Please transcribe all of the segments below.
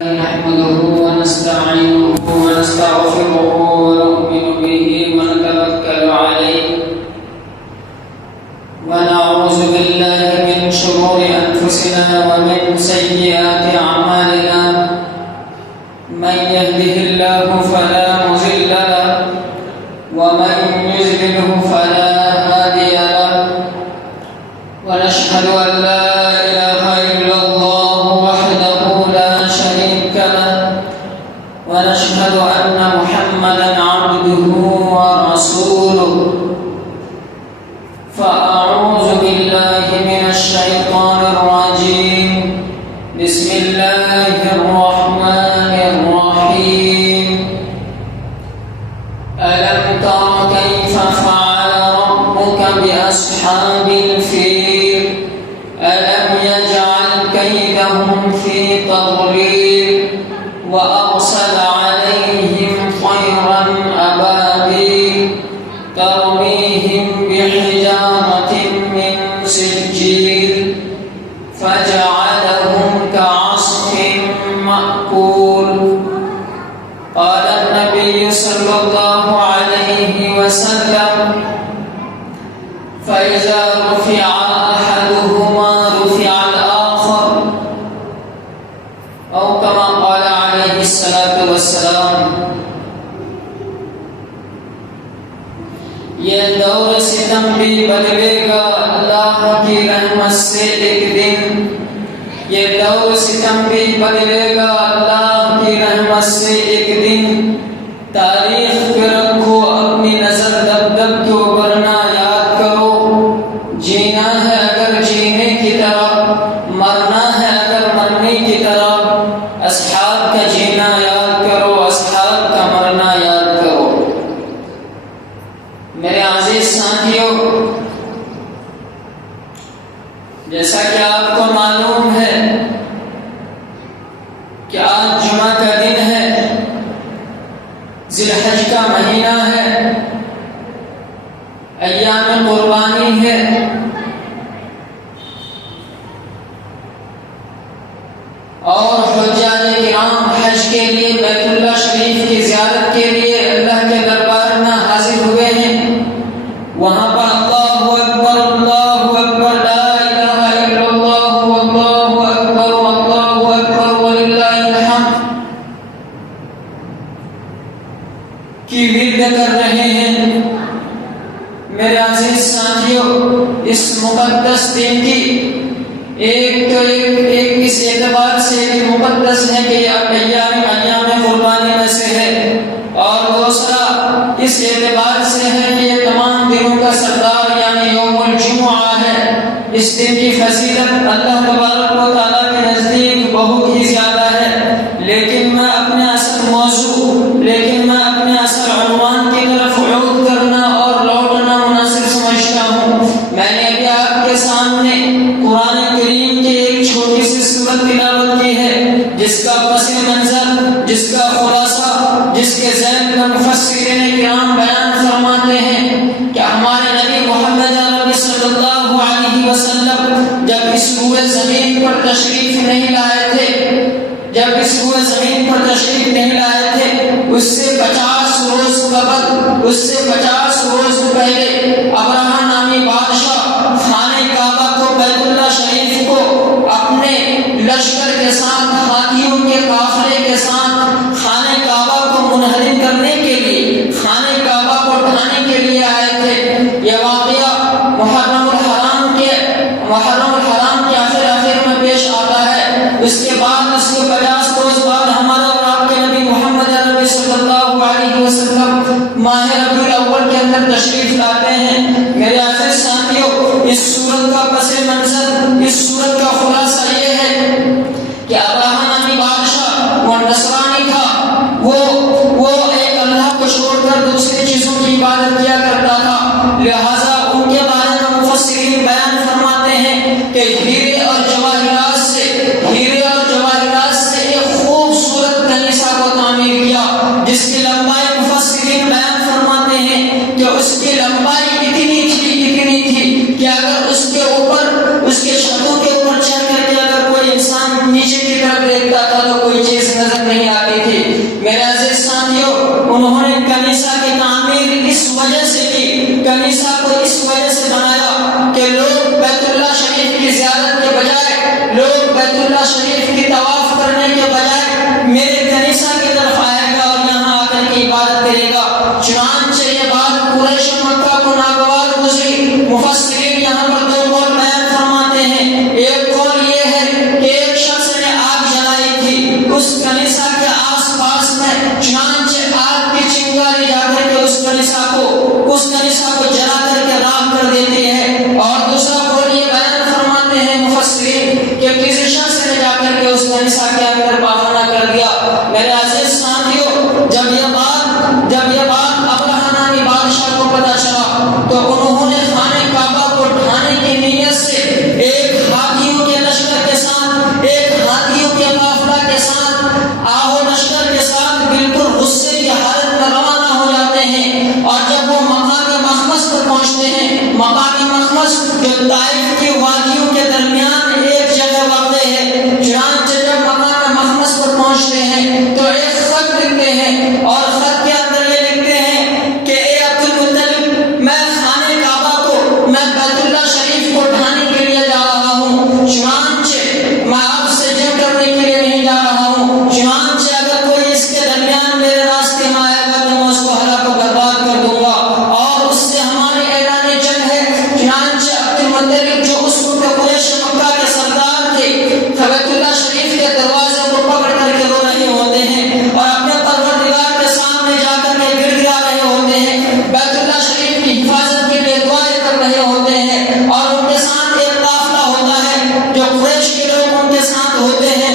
نحمده ونستعينه ونستغفره ونؤمن به ونتوكل عليه ونعوذ بالله من شرور أنفسنا ومن سيئات أعمالنا من يهده الله فلا مضل له ومن يضلل فلا هادي له ونشهد أن لا إله إلا الله وحده لا شريك له ونشهد أن محمدا عبده ورسوله فأعوذ بالله من الشيطان الرجيم بسم الله الرحمن الرحيم ألم تر كيف فعل ربك بأصحاب الفيل ألم يجعل كيدهم في تضليل وأرسل عليهم طيرا أبابيل ترميهم بحجارة من سجيل فجعلهم كعصف مأكول قال النبي صلى الله عليه وسلم فإذا رفع أحدهما رفع الآخر أو كما قال عليه الصلاة والسلام. یہ دور ستم بھی بدلے گا اللہ کی رحمت سے ایک دن. یہ دور ستم بھی بدلے گا اللہ کی رحمت سے ایک دن. تاریخ پہ رکھو اپنی نظر دب دب کے ورنہ یاد کرو. جینا ہے اگر جینے کی طرح، مرنا ہے اگر مرنے کی طرح. اصحاب کا جینا یاد کرو، اصحاب کا مرنا یاد کرو. میرے عزیز ساتھیوں، جیسا کہ آپ کو معلوم ہے کہ آج جمعہ کا دن ہے، ذی الحج کا مہینہ ہے، ایام قربانی ہے. اور حجاج کرام حج کے لیے بیت اللہ شریف کی زیارت کے لیے اللہ کے دربار میں حاضر ہوئے ہیں. وہاں پر اللہ اکبر اللہ اکبر لا الہ الا اللہ اللہ اکبر اللہ اکبر وللہ الحمد کی ورد کر رہے ہیں. میرے عزیز ساتھیوں، اس مقدس دن کی ایک اس اعتبار سے بھی مقدس ہے کہ یہ ایام قربانی میں سے ہے، اور دوسرا اس اعتبار سے ہے کہ یہ تمام دنوں کا سردار یعنی یوم الجمعہ ہے. اس دن کی فضیلت اللہ تبارک و تعالیٰ کے نزدیک بہت ہی زیادہ ہے. لیکن میں اپنے اصل عنوان کی طرف عود کرنا اور لوٹنا مناسب سمجھتا ہوں. میں نے ابھی آپ کے سامنے قرآن کریم کی ایک چھوٹی سی سورت تلاوت کی ہے، جس کا پس منظر، جس کا خلاصہ، جس کے ذیل میں مفسرین کرام بیان فرماتے ہیں کہ ہمارے نبی محمد عربی صلی اللہ علیہ وسلم جب اس روئے زمین پر تشریف نہیں لائے تھے، اس سے 50 روز قبل، اس سے 50 روز پہلے ابراہیم نامی بادشاہ خانہ کعبہ کو، بیت اللہ شریف کو اپنے لشکر کے ساتھ، ہاتھیوں کے قافلے کے ساتھ خانہ کعبہ کو منہدم کرنے کے لیے، خانہ کعبہ کو ڈھانے کے لیے آئے تھے. یہ واقعہ محرم الحرام کے آخر میں پیش آتا ہے. اس کے بعد اس کے 50 روز بعد ہمارا اور آپ کے نبی محمد عربی صلی اللہ علیہ وسلم ماہ ربیع الاول کے اندر تشریف لاتے ہیں. میرے عزیز ساتھیوں، اس سورت کا پس منظر، اس سورت کا خلاصہ یہ ہے کہ ابراہیم نامی بادشاہ وہ نصرانی تھا. وہ ایک اللہ کو چھوڑ کر دوسری چیزوں کی عبادت کیا کرتا تھا. لہذا ان کے بارے میں مفسرین بیان فرماتے ہیں کہ ہیرے اور جواہرات سے ایک خوبصورت کنیسہ کو تعمیر کیا، جس کی لمبائی مفسرین بیان فرماتے ہیں کہ اس کی لمبائی اتنی تھی کہ اگر اس کے اوپر، اس کے چھتوں کے اوپر چڑھ کر کے اگر کوئی انسان نیچے کی طرف دیکھتا تھا تو کوئی چیز اس کلیسا کے آس پاس میں چنانچہ آگ کی چنگاری جا کر کے اس کلیسا کو جلا کر کے راکھ کر دیتی ہے۔ اور دوسرا قول یہ بیان فرماتے ہیں مفسرین کہ کسی شخص نے جا کر کے اس کلیسا کے اندر پاخانہ کر دیا۔ میرے عزیز ساتھیوں، جب یہ بات ابرہہ نامی بادشاہ کو پتہ چلا تو انہوں نے خانہ کعبہ کو ڈھانے کی نیت سے ایک ہاتھیوں کے لشکر کے ساتھ، ایک ہاتھیوں کے قافلہ کے ساتھ، آہو لشکر کے ساتھ بالکل غصے کی حالت میں روانہ ہو جاتے ہیں۔ اور جب وہ مقام مخمس پر پہنچتے ہیں، مقام مخمس جو طائف کی وادیوں کے درمیان ایک جگہ واقع ہے، چنانچہ جب مقام مخمس پر پہنچتے ہیں تو ایک خط لکھتے ہیں اور خط کے اندر یہ لکھتے ہیں کہ اے عبد المطلب، میں خانہ کعبہ کو، میں بیت اللہ شریف کو ڈھانے کے لیے جا رہا ہوں، چنانچہ میں آپ سے جنگ کرنے کے لیے نہیں جا رہا ہوں، چنانچہ اگر کوئی اس کے درمیان میرے راستے میں آئے گا تو میں اس کو ہلاک و برباد کر دوں گا اور اس سے ہمارے اعلان جنگ ہے۔ چنانچہ عبد المطلب جو اس وقت قریش مکہ کے سردار تھے، بیت اللہ شریف کے دروازے کو پکڑ کر کے رو رہے ہوتے ہیں اور اپنے پروردگار کے سامنے جا کر کے گر گرا رہے ہوتے ہیں، بیت اللہ شریف کی حفاظت کے لیے دعائیں کر رہے ہوتے ہیں، اور ان کے ساتھ ایک قافلہ ہوتا ہے جو قریش کے لوگ ان کے ساتھ ہوتے ہیں۔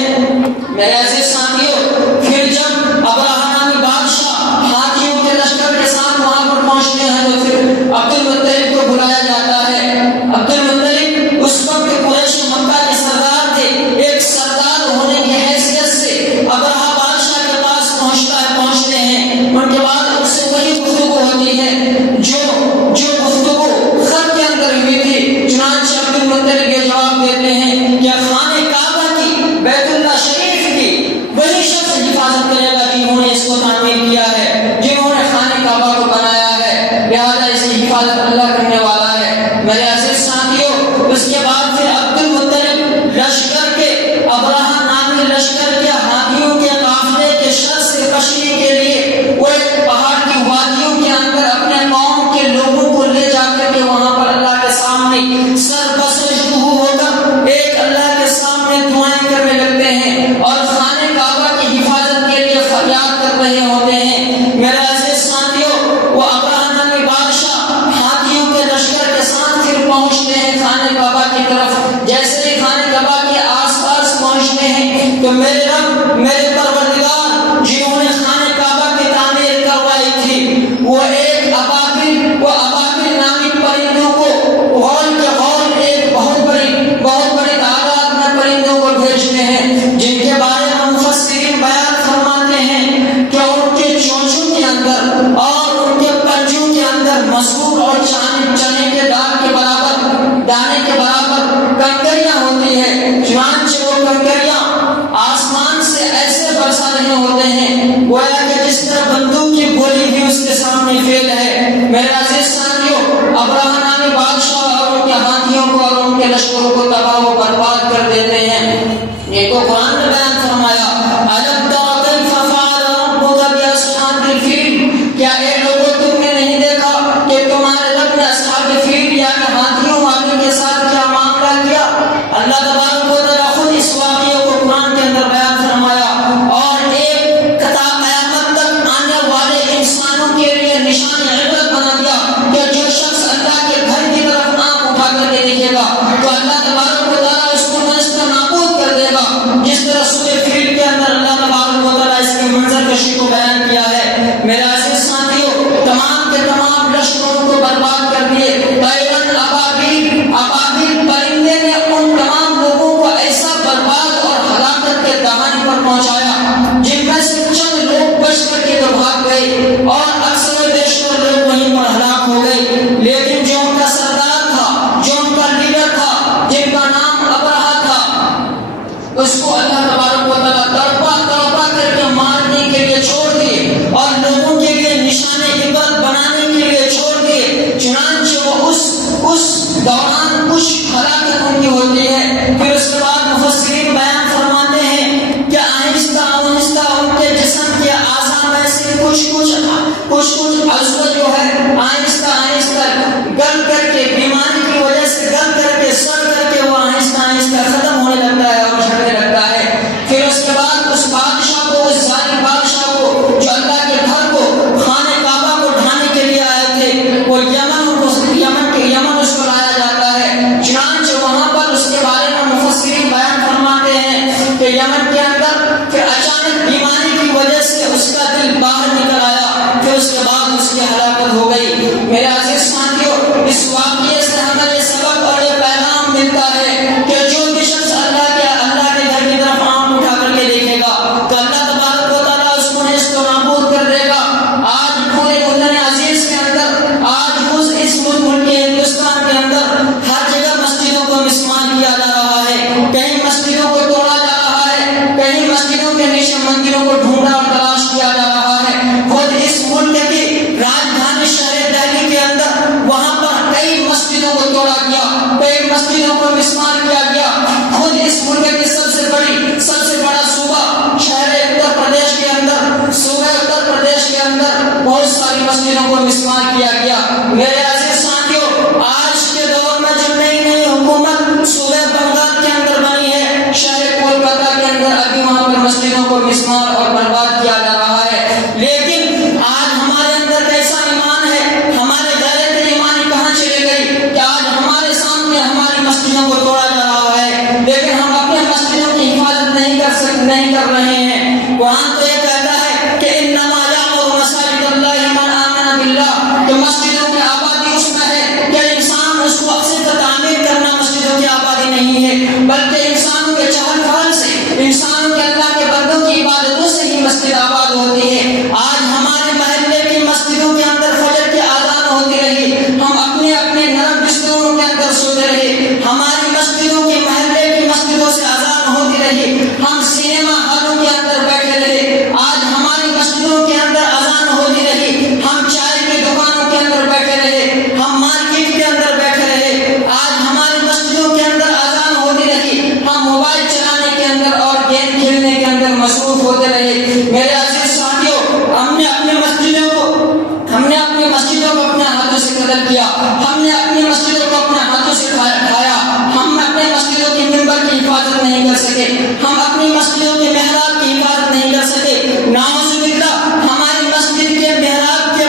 میرے عزیز ساتھیوں، پھر جب ابرہہ نامی بادشاہ ہاتھیوں کے لشکر کے ساتھ وہاں پر پہنچتے ہیں تو پھر عبد المطلب کو بلایا جاتا ہے۔ عبد المطلب اس وقت قریش مکہ کے سردار تھے، ایک سردار ہونے کی حیثیت سے ابرہہ بادشاہ کے پاس پہنچتے ہیں، ان کے بعد ان سے وہی گفتگو ہوتی ہے جو گفتگو خط کے اندر ہوئی تھی۔ چنانچہ عبد المطلب یہ جواب دیتے ہیں کہ خانہ کعبہ کی، بیت اللہ شریف کی وہی شخص حفاظت کرے گا جنہوں نے اس کو تعمیر کیا ہے، جنہوں نے خانہ کعبہ کو بنایا ہے، لہٰذا اس کی حفاظت اللہ کرنے والا ہے۔ میرے عزیز ساتھیوں، اس کے بعد پھر عبد المطلب لشکر کے، ابرہہ نامی لشکر کے ہاتھیوں کے قافلے کے شر سے بچنے کے لیے وہ ایک پہاڑ کی وادیوں کے اندر اپنے قوم کے لوگوں کو لے جا کر کے وہاں پر اللہ کے سامنے سر بسجدہ ہو کر ایک اللہ کے سامنے دعائیں کرنے لگتے ہیں اور خانہ کعبہ کی حفاظت کے لیے فریاد کر رہے ہوتے ہیں۔ میرے عزیز ساتھیوں، وہ ابرہہ نامی بادشاہ ہاتھیوں کے لشکر کے ساتھ پھر پہنچتے ہیں خانہ کعبہ کی طرف۔ جیسے ہی خانہ کعبہ کے آس پاس پہنچتے ہیں تو میرے رب، میرے پروردگار جنہوں نے خانہ کعبہ کی تعمیر کروائی تھی، وہ ابابیل نامی پرندوں کو غول کے غول ایک بہت بڑی تعداد میں پرندوں کو بھیجتے ہیں، جن کے بارے میں مفسرین بیان فرماتے ہیں کہ ان کے چونچوں کے اندر اور ان کے پنجوں کے اندر مسحور اور چنے کے دانے کے برابر کنکریاں ہوتی ہیں۔ چنانچہ وہ کنکریاں آسمان سے ایسے مسجدوں کو مسمار کیا گیا۔ میرے عزیز ساتھیوں، آج کے دور میں جو نئی نئی حکومت صوبہ بنگال کے اندر بنی ہے، شہر کولکاتہ کے اندر ابھی وہاں پر مسجدوں کو مسمار اور برباد کیا جا رہا ہے، لیکن آج ہمارے اندر کیسا ایمان ہے، ہمارے غیرت ایمانی کہاں چلی گئی کہ آج ہمارے سامنے ہماری مسجدوں کو توڑا جا رہا ہے، لیکن ہم اپنے مسجدوں کی حفاظت نہیں کر رہے ہیں۔ قرآن تو یہ کہتا ہے کہ انما یعمر مساجد اللہ من آمن باللہ، کہ مسجدوں کی آبادی اس میں ہے کہ انسان اس کو صرف تعمیر کرنا مسجدوں کی آبادی نہیں ہے، بلکہ انسانوں کے چہل پہل سے، انسانوں کے اللہ کے بندوں کی عبادتوں سے ہی مسجد آباد ہوتی ہے۔ آج ہمارے محلے کی مسجدوں کے اندر فجر کی اذان ہوتی رہی، ہم اپنے اپنے نرم بستروں کے اندر سوتے رہے، ہماری مسجدوں کی محلے کی مسجدوں سے اذان ہوتی رہی، ہم سینما ہالوں کے اندر بیٹھے رہے، آج ہماری مسجدوں کے اندر اذان ہوتی رہی، ہم چائے کی دکانوں کے اندر بیٹھے رہے، ہم مارکیٹ کے اندر بیٹھے رہے، آج ہماری مسجدوں کے اندر اذان ہوتی رہی، ہم موبائل چلانے کے اندر اور گیم کھیلنے کے اندر مصروف ہوتے رہے۔ میرے عزیز ساتھیوں، ہم نے اپنی مسجدوں کو اپنے ہاتھوں سے قتل کیا، ہم نے اپنی مسجدوں کو اپنے ہاتھوں سے کھایا، ہم اپنے مسجدوں کی منبر کی حفاظت نہیں کر سکے، ہم اپنی مسجدوں کے محراب کی حفاظت نہیں کر سکے۔ نعوذ باللہ، ہماری مسجد کے محراب کے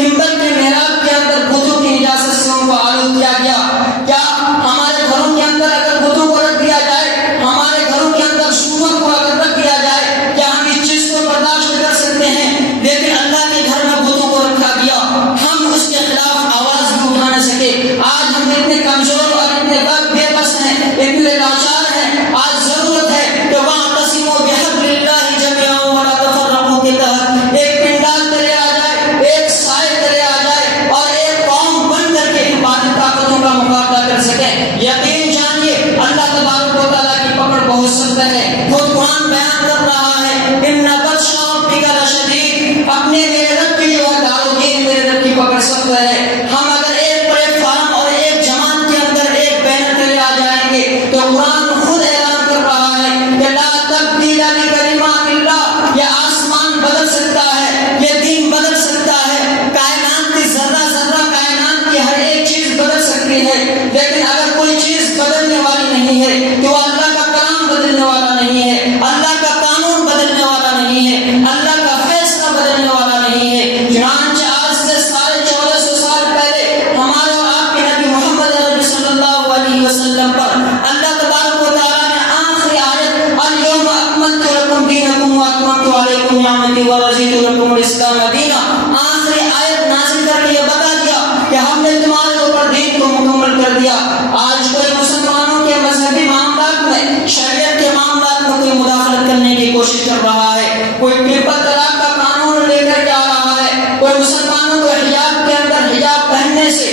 منبر کے محراب کے اندر بتوں کی نجاست سے ان کو آلود کیا گیا۔ کیا ہمارے گھروں کے اندر اگر بتوں کو رکھ دیا جائے، ہمارے گھروں کے اندر سور کو اگر رکھ دیا جائے، کیا ہم اس چیز کو برداشت کر سکتے ہیں؟ لیکن اللہ کے گھر میں بتوں کو رکھا گیا، ہم اس کے خلاف آواز بھی اٹھا نہ سکے۔ آج ہم اتنے کمزور اور اتنے بے بس ہیں، اتنے لاچار ہیں، آج ضرورت ہے کہ واعتصموا بحبل اللہ جميعا ولا تفرقوا کے تحت ایک پنڈال تلے آ جائے، ایک سائے تلے آ جائے اور ایک قوم بن کر کے باطل طاقتوں کا مقابلہ کر سکیں۔ یقین جانیے اللہ تبارک و تعالیٰ کی پکڑ بہت سخت ہے۔ خود قرآن بیان کر رہا ہے ان بطش ربک لشدید، اپنے میرے رب کی جو ہے دارالدین میرے رب کی پکڑ سخت ہے۔ ہم اگر ایک پلیٹ فارم اور ایک جماعت کے اندر ایک بینر تلے آ جائیں گے تو قرآن خود اعلان کر رہا ہے کہ لا تبدیل لکلمات اللہ، یہ آسمان بدل سکتا ہے، یہ دین بدل سکتا ہے، کائنات کی ذرہ ذرہ کائنات کی ہر ایک چیز بدل سکتی ہے، لیکن اگر کوئی چیز بدلنے والی نہیں ہے تو اللہ کا کلام بدلنے والا نہیں ہے، اللہ کا قانون بدلنے والا نہیں ہے، اللہ کا فیصلہ بدلنے والا نہیں ہے۔ چنانچہ آج سے 1450 سال پہلے ہمارے اور آپ کے نبی محمد عربی صلی اللہ علیہ وسلم پر اللہ تبارک و تعالیٰ نے آخری آیت اليوم اکملت لکم دینکم واتممت علیکم نعمتی ورضیت لکم الاسلام دینا، آخری آیت نازل کر کے یہ بتا دیا کہ ہم نے تمہارے اوپر دین کو مکمل کر دیا۔ آج کوئی مسلمانوں کے مذہبی معاملات میں، شریعت کے معاملات میں کوئی مداخلت کرنے کی کوشش کر رہا ہے، کوئی ٹرپل طلاق کا قانون لے کر کے آ رہا ہے، کوئی مسلمانوں کو حجاب کے اندر حجاب پہننے سے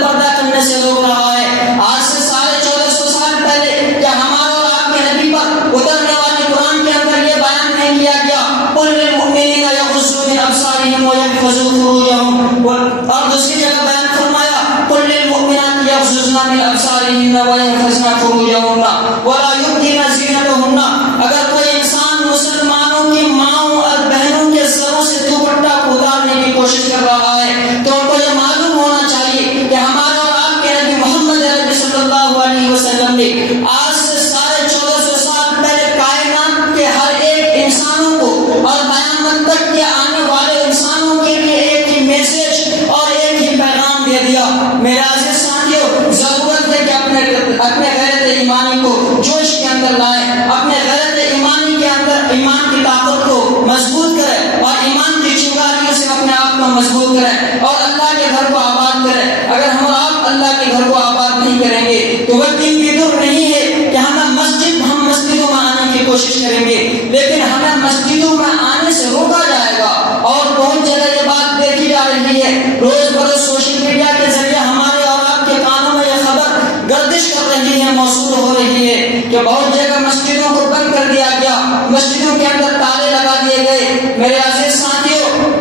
پردہ کرنے سے روک رہا ہے۔ آج سے 1450 سال پہلے کیا ہمارے اور آپ کے نبی پر اترنے والے قرآن کے اندر یہ بیان نہیں کیا گیا قل للمؤمنین یغضوا من ابصارہم ویحفظوا فروجہم، اور دوسری جگہ بیان فرمایا قل للمؤمنات یغضضن من ابصارہن ویحفظن فروجہن ولا یبدین زینتہن۔ اگر کوئی انسان مسلمانوں کی ماؤں اور بہنوں کے سروں سے دوپٹہ کو اتارنے کی کوشش کر رہا ہے تو ان کو یہ معلوم ہونا چاہیے کہ ہمارے اور آپ کے نبی محمد عربی صلی اللہ علیہ وسلم نے آج سے 1450 سال پہلے کائنات کے ہر ایک انسانوں کو اور قیامت تک کے آنے والے انسانوں کے لیے ایک ہی میسج اور ایک ہی پیغام دے دیا۔ میرے عزیز ساتھیوں، ضرورت ہے کہ اپنے غیرت ایمانی کو جوش کے اندر لائیں، اپنے غیرت ایمانی کے اندر ایمان کی طاقت کو مضبوط کریں اور ایمان کی چنگاریوں سے اپنے آپ کو مضبوط کریں اور اللہ کے گھر کو آباد کریں۔ اگر ہم آپ اللہ کے گھر کو آباد نہیں کریں گے تو وہ دن بھی دور نہیں ہے کہ ہم مسجدوں میں آنے کی کوشش کریں گے، لیکن ہمیں مسجدوں میں آنے سے روکا جائے گا۔ اور بہت جگہ یہ بات دیکھی جا رہی ہے، روز بروز سوشل میڈیا کے ذریعے ہمارے اور آپ کے کانوں میں یہ خبر گردش کر رہی ہے، موصول ہو رہی ہے کہ بہت جگہ مسجدوں کو بند کر دیا گیا، مسجدوں کے اندر تالے لگا دیے گئے۔ میرے عزیز ساتھیوں،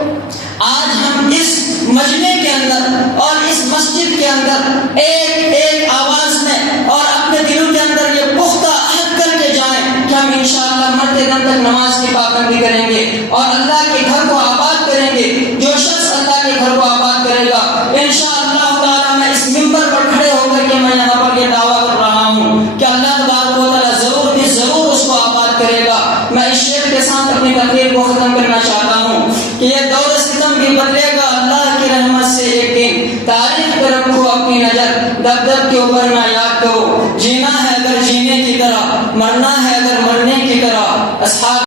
آج ہم اس مجمع کے اندر اور اس مسجد کے اندر ایک آواز میں اور اپنے دلوں کے اندر یہ پختہ عہد کر کے جائیں کہ ہم انشاءاللہ مرتے دم تک نماز کی پابندی کریں گے اور اللہ کے گھر کو آباد کریں گے۔ جو اپنی تقریر کو ختم کرنا چاہتا ہوں کہ یہ دور ستم بھی بدلے گا اللہ کی رحمت سے ایک دن. تاریخ پہ رکھو اپنی نظر, دب کے اوپر نہ یاد کرو. جینا ہے اگر جینے کی طرح, مرنا ہے اگر مرنے کی طرح. اصحاب